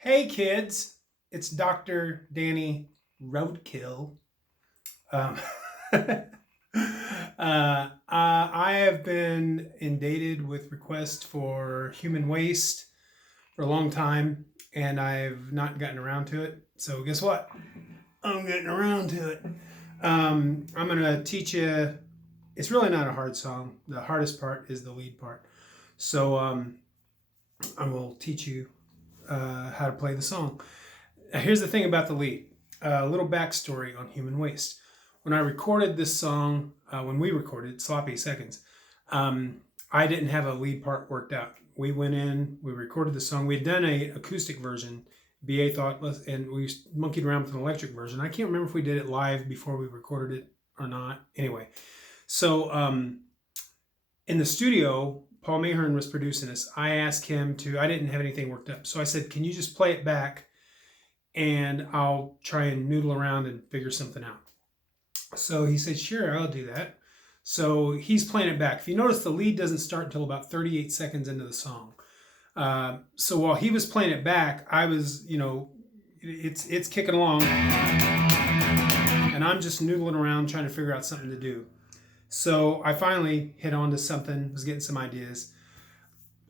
Hey kids, it's Dr. Danny Roadkill. Um, I have been inundated with requests for human waste for a long time, and I've not gotten around to it. So guess what? I'm getting around to it. I'm gonna teach you. It's really not a hard song. The hardest part is the lead part. So I will teach you how to play the song. Here's the thing about the lead. A little backstory on Human Waste. When I recorded this song, when we recorded Sloppy Seconds, I didn't have a lead part worked out. We went in, we recorded the song. We had done a acoustic version. BA thought, and we monkeyed around with an electric version. I can't remember if we did it live before we recorded it or not. Anyway, so in the studio, Paul Mahern was producing this. I asked him to, I didn't have anything worked up. So I said, can you just play it back and I'll try and noodle around and figure something out. So he said, sure, I'll do that. So he's playing it back. If you notice, the lead doesn't start until about 38 seconds into the song. So while he was playing it back, I was, it's kicking along and I'm just noodling around trying to figure out something to do. So I finally hit on to something, was getting some ideas.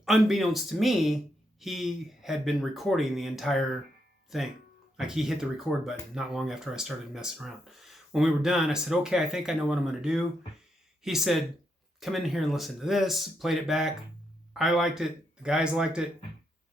Unbeknownst to me, he had been recording the entire thing. Like he hit the record button not long after I started messing around. When we were done, I said, okay, I think I know what I'm going to do. He said, come in here and listen to this. Played it back. I liked it. The guys liked it.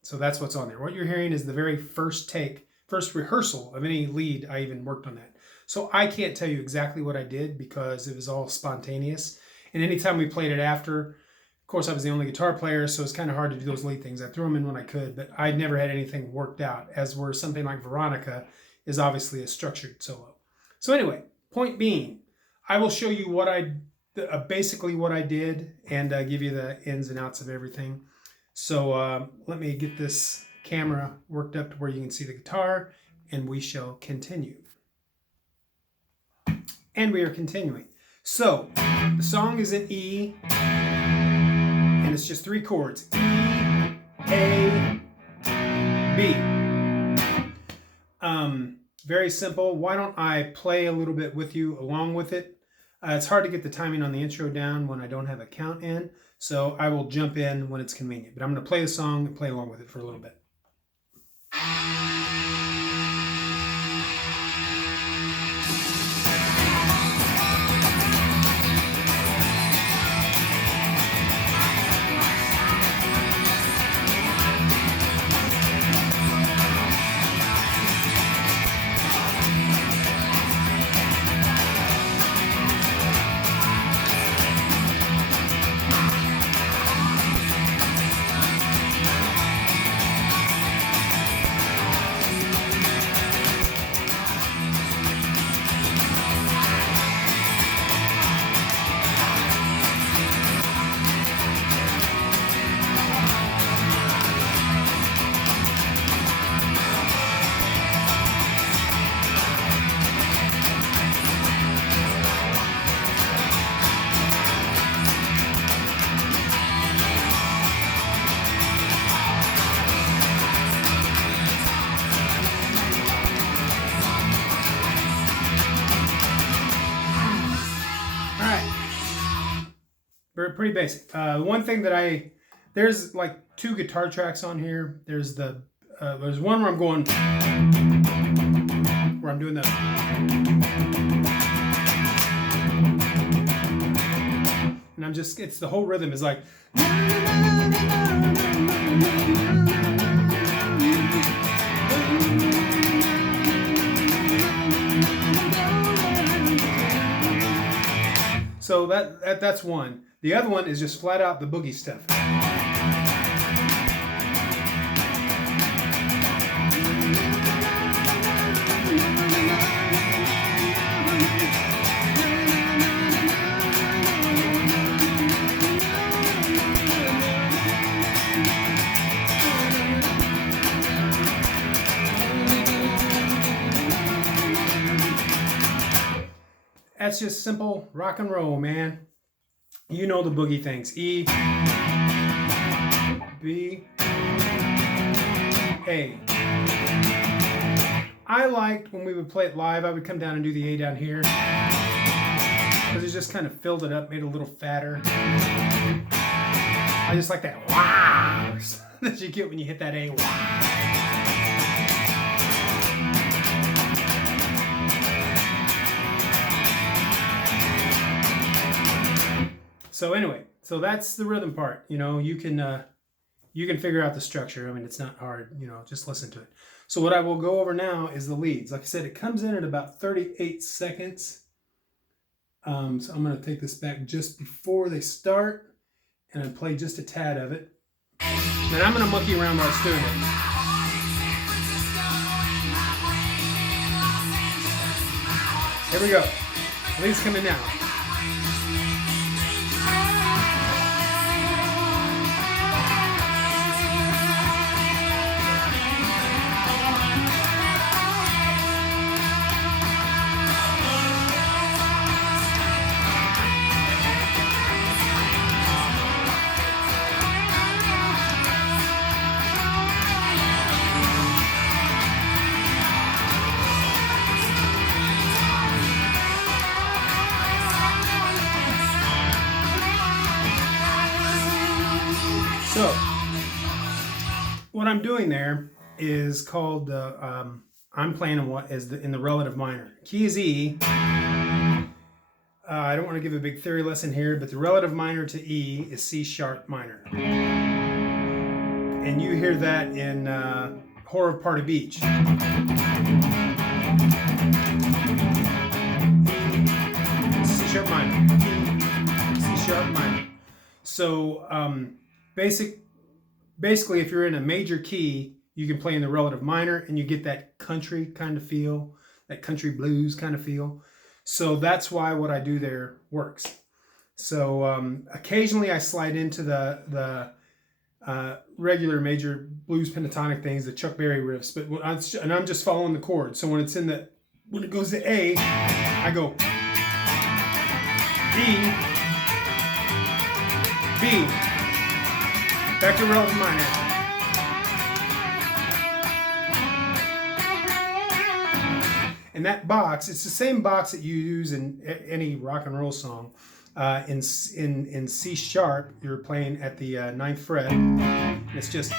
So that's what's on there. What you're hearing is the very first take, first rehearsal of any lead. I even worked on that. So I can't tell you exactly what I did because it was all spontaneous. And anytime we played it after, of course, I was the only guitar player, so it's kind of hard to do those lead things. I threw them in when I could, but I never had anything worked out, as where something like Veronica is obviously a structured solo. So anyway, point being, I will show you what basically what I did and give you the ins and outs of everything. So let me get this camera worked up to where you can see the guitar, and we shall continue. And we are continuing. So the song is in E, and it's just 3 chords: E, A, B. Very simple. Why don't I play a little bit with you along with it? It's hard to get the timing on the intro down when I don't have a count in, so I will jump in when it's convenient. But I'm going to play the song and play along with it for a little bit. Pretty basic. One thing that there's like 2 guitar tracks on here. There's there's one where I'm going, where I'm doing the, and it's the whole rhythm is like, so that's one. The other one is just flat out the boogie stuff. That's just simple rock and roll, man. You know the boogie things. E, B, A. I liked when we would play it live, I would come down and do the A down here, because it just kind of filled it up, made it a little fatter. I just like that wow that you get when you hit that A. Wow. So anyway, so that's the rhythm part. You know, you can figure out the structure. I mean, it's not hard. You know, just listen to it. So what I will go over now is the leads. Like I said, it comes in at about 38 seconds. So I'm going to take this back just before they start, and I play just a tad of it. Then I'm going to monkey around while it's doing it. Here we go. Leads coming now. So, what I'm doing there is called I'm playing in what is in the relative minor. Key is E. I don't want to give a big theory lesson here, but the relative minor to E is C sharp minor, and you hear that in Horror of Part of Beach. C sharp minor. C sharp minor. So basically, if you're in a major key, you can play in the relative minor, and you get that country kind of feel, that country blues kind of feel. So that's why what I do there works. So occasionally I slide into the regular major blues pentatonic things, the Chuck Berry riffs, but and I'm just following the chord. So when it goes to A, I go B, back to relative minor. And that box, it's the same box that you use in any rock and roll song. In C sharp, you're playing at the 9th fret. It's just.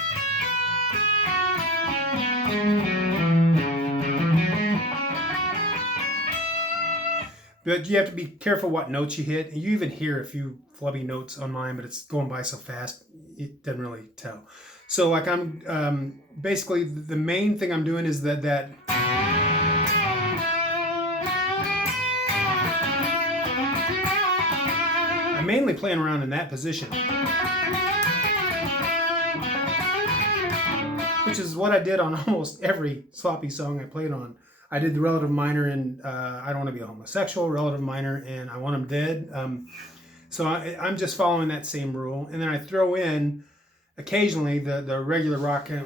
But you have to be careful what notes you hit. And you even hear a few flubby notes on mine, but it's going by so fast, it doesn't really tell. So like I'm, basically the main thing I'm doing is that I'm mainly playing around in that position, which is what I did on almost every sloppy song I played on. I did the relative minor in I Don't Want to Be a Homosexual, relative minor in I Want 'Em Dead. So I'm just following that same rule. And then I throw in occasionally the regular rock, a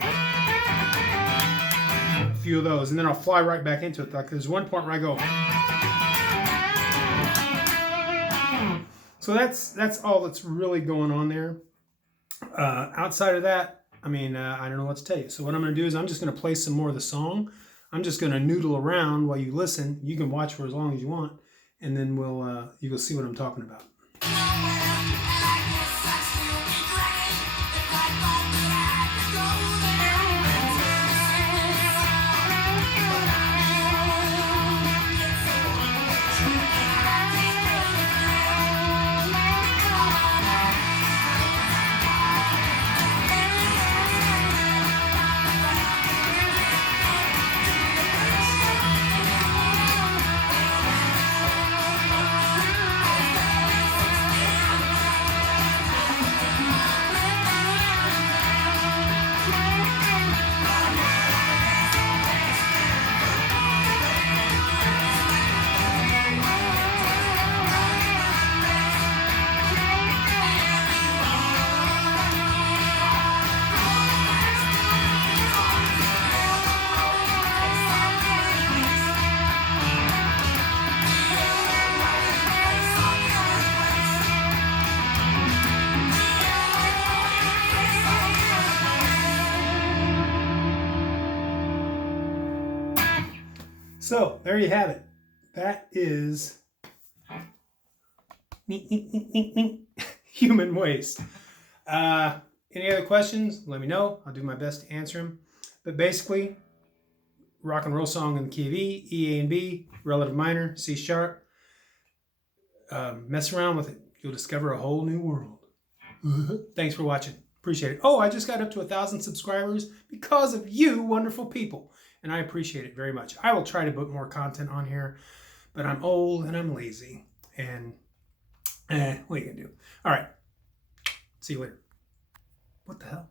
few of those. And then I'll fly right back into it. Like there's one point where I go. So that's all that's really going on there. Outside of that, I mean, I don't know what to tell you. So what I'm going to do is I'm just going to play some more of the song. I'm just going to noodle around while you listen. You can watch for as long as you want, and then you will see what I'm talking about. So there you have it. That is human waste. Any other questions? Let me know. I'll do my best to answer them. But basically, rock and roll song in the key of E, E, A, and B, relative minor, C sharp. Mess around with it. You'll discover a whole new world. Thanks for watching. Appreciate it. Oh, I just got up to 1,000 subscribers because of you wonderful people. And I appreciate it very much. I will try to put more content on here, but I'm old and I'm lazy. And what are you going to do? All right. See you later. What the hell?